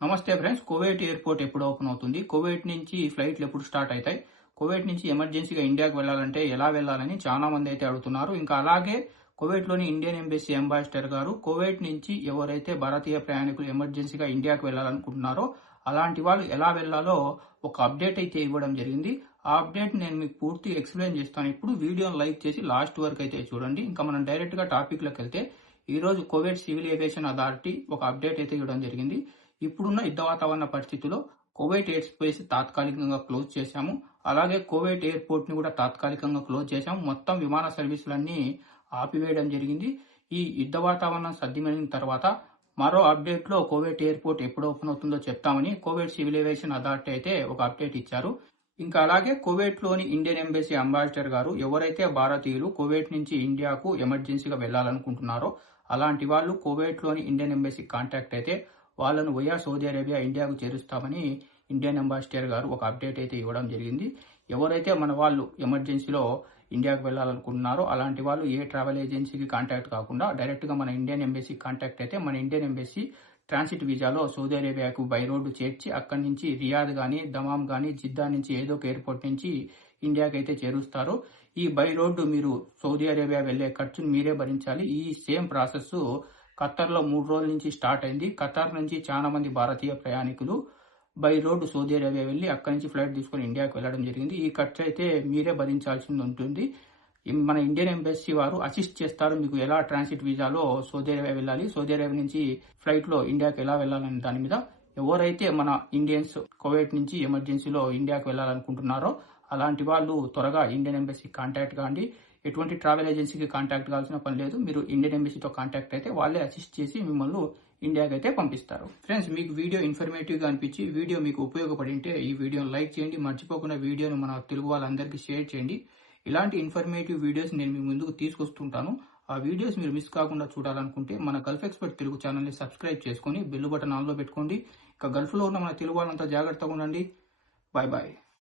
నమస్తే friends. Kuwait airport ఎప్పుడు open అవుతుంది? కువైట్ నుంచి ఫ్లైట్లు ఎప్పుడు స్టార్ట్ అవుతాయి? కువైట్ నుంచి ఎమర్జెన్సీగా ఇండియాకి వెళ్ళాలంటే ఎలా వెళ్ళాలని చాలా మంది అయితే అడుగుతున్నారు. ఇంకా అలాగే కువైట్లోని ఇండియన్ ఎంబసీ అంబాసిడర్ గారు కువైట్ నుంచి ఎవరైతే భారతీయ ప్రయాణికులు ఎమర్జెన్సీగా ఇండియాకి వెళ్ళాలనుకుంటున్నారో అలాంటి వాళ్ళు ఎలా వెళ్ళాలో ఒక అప్డేట్ అయితే ఇవ్వడం జరిగింది. ఆ అప్డేట్ నేను మీకు పూర్తి ఎక్స్ప్లెయిన్ చేస్తాను. ఇప్పుడు వీడియోని లైక్ చేసి లాస్ట్ వరకు అయితే చూడండి. ఇంకా మనం డైరెక్ట్ గా టాపిక్ లోకి వెళ్తే ఈ రోజు కువైట్ సివిల్ ఏవియేషన్ అథారిటీ ఒక అప్డేట్ అయితే ఇవ్వడం జరిగింది. ఇప్పుడున్న యుద్ధ వాతావరణ పరిస్థితుల్లో కువైట్ ఎయిర్ స్పేస్ తాత్కాలికంగా క్లోజ్ చేశాము. అలాగే కువైట్ ఎయిర్పోర్ట్ ని కూడా తాత్కాలికంగా క్లోజ్ చేశాము. మొత్తం విమాన సర్వీసులన్నీ ఆపివేయడం జరిగింది. ఈ యుద్ధ వాతావరణం సద్దిమణిన తర్వాత మరో అప్డేట్ లో కువైట్ ఎయిర్పోర్ట్ ఎప్పుడు ఓపెన్ అవుతుందో చెప్తామని కువైట్ సివిల్ ఏవియేషన్ అథారిటీ అయితే ఒక అప్డేట్ ఇచ్చారు. ఇంకా అలాగే కువైట్ లోని ఇండియన్ ఎంబసీ అంబాసిడర్ గారు ఎవరైతే భారతీయులు కువైట్ నుంచి ఇండియాకు ఎమర్జెన్సీగా వెళ్లాలనుకుంటున్నారో అలాంటి వాళ్ళు కువైట్ లోని ఇండియన్ ఎంబసీ కాంటాక్ట్ అయితే వాళ్ళను వయా సౌదీ అరేబియా ఇండియాకు చేరుస్తామని ఇండియన్ అంబాసిడర్ గారు ఒక అప్డేట్ అయితే ఇవ్వడం జరిగింది. ఎవరైతే మన వాళ్ళు ఎమర్జెన్సీలో ఇండియాకు వెళ్లాలనుకుంటున్నారో అలాంటి వాళ్ళు ఏ ట్రావెల్ ఏజెన్సీకి కాంటాక్ట్ కాకుండా డైరెక్ట్ గా మన ఇండియన్ ఎంబసీ కాంటాక్ట్ అయితే మన ఇండియన్ ఎంబసీ ట్రాన్సిట్ వీజాలో సౌదీ అరేబియాకు బై రోడ్డు చేర్చి అక్కడి నుంచి రియాద్ గానీ దమాం గానీ జిద్దా నుంచి ఏదో ఒక ఎయిర్పోర్ట్ నుంచి ఇండియాకి అయితే చేరుస్తారు. ఈ బై రోడ్డు మీరు సౌదీ అరేబియా వెళ్లే ఖర్చును మీరే భరించాలి. ఈ సేమ్ ప్రాసెస్ ఖత్తర్ లో 3 రోజుల నుంచి స్టార్ట్ అయింది. ఖత్తర్ నుంచి చాలా మంది భారతీయ ప్రయాణికులు బై రోడ్డు సౌదీ అరేబియా వెళ్లి అక్కడి నుంచి ఫ్లైట్ తీసుకుని ఇండియాకి వెళ్లడం జరిగింది. ఈ ఖర్చు అయితే మీరే భరించాల్సి ఉంటుంది. మన ఇండియన్ ఎంబసీ వారు అసిస్ట్ చేస్తారు. మీకు ఎలా ట్రాన్సిట్ వీజాలో సౌదీ అరేబియా వెళ్ళాలి, సౌదీ అరేబియా నుంచి ఫ్లైట్ లో ఇండియాకి ఎలా వెళ్ళాలనే దాని మీద ఎవరైతే మన ఇండియన్స్ కువైట్ నుంచి ఎమర్జెన్సీలో ఇండియాకి వెళ్ళాలనుకుంటున్నారో అలాంటి వాళ్ళు త్వరగా ఇండియన్ ఎంబసీ కాంటాక్ట్ కాండి. ఎటువంటి ట్రావెల్ ఏజెన్సీకి కాంటాక్ట్ కావాల్సిన పని లేదు. మీరు ఇండియన్ ఎంబసీతో కాంటాక్ట్ అయితే వాళ్ళే అసిస్ట్ చేసి మిమ్మల్ని ఇండియాకి అయితే పంపిస్తారు. ఫ్రెండ్స్, మీకు వీడియో ఇన్ఫర్మేటివ్ గా అనిపించి వీడియో మీకు ఉపయోగపడి ఉంటే ఈ వీడియోని లైక్ చేయండి. మర్చిపోకుండా వీడియోను మన తెలుగు వాళ్ళందరికీ షేర్ చేయండి. ఇలాంటి ఇన్ఫర్మేటివ్ వీడియోస్ నేను మీ ముందుకు తీసుకొస్తుంటాను. ఆ వీడియోస్ మీరు మిస్ కాకుండా చూడాలనుకుంటే మన గల్ఫ్ ఎక్స్పర్ట్ తెలుగు ఛానల్ ని సబ్స్క్రైబ్ చేసుకుని బెల్ బటన్ ఆన్ లో పెట్టుకోండి. ఇక గల్ఫ్ లో ఉన్న మన తెలుగు వాళ్ళంతా జాగ్రత్తగా ఉండండి. Bye bye.